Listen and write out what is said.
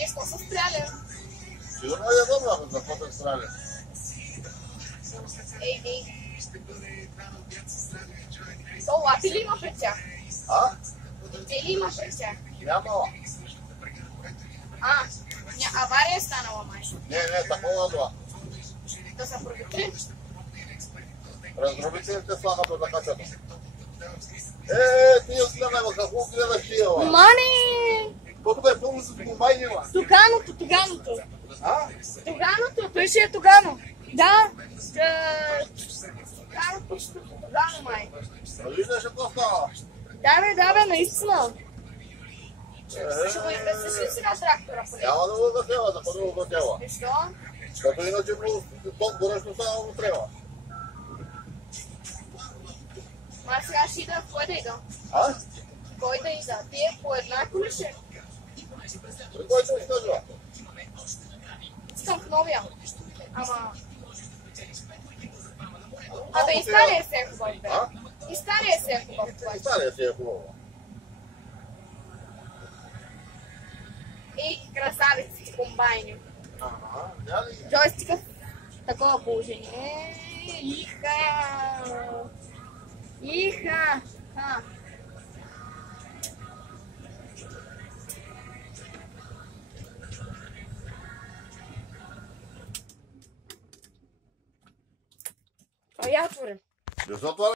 Вие що са спряли? Сигурно е добро, за какво те спряли? Ей. То лапи ли има пред тях? А? Те ли има пред тях? Нямала. Авария е станала, май. Не, такова това. Да са пробитли? Разробителите слагат от накачата. Ти отгледай, какво гледаш тия, бе? Мани! Каквото бе пълно с комбайни, бе? Тоганото. Тоганото, той ще е Тогано. Да. Тогано, май. А виждаш какво става? Да, бе, наистина. Ще го изгасиш ли сега трактора? Няма да го гатела, да го гатела. Защо? Като иначе ток горещо само му трябва. Сега ще ида, кой да ида? Кой да ида? Тие по еднакво ли ще? Кой ще изкажа? Искам в новия. Ама... Абе, и стария се е хубав, бе. И стария се е хубав, това. И стария си е хубаво. И красавици, комбайни. Дали? Джойстика в такова положение. Иха! Я отворим. Защо това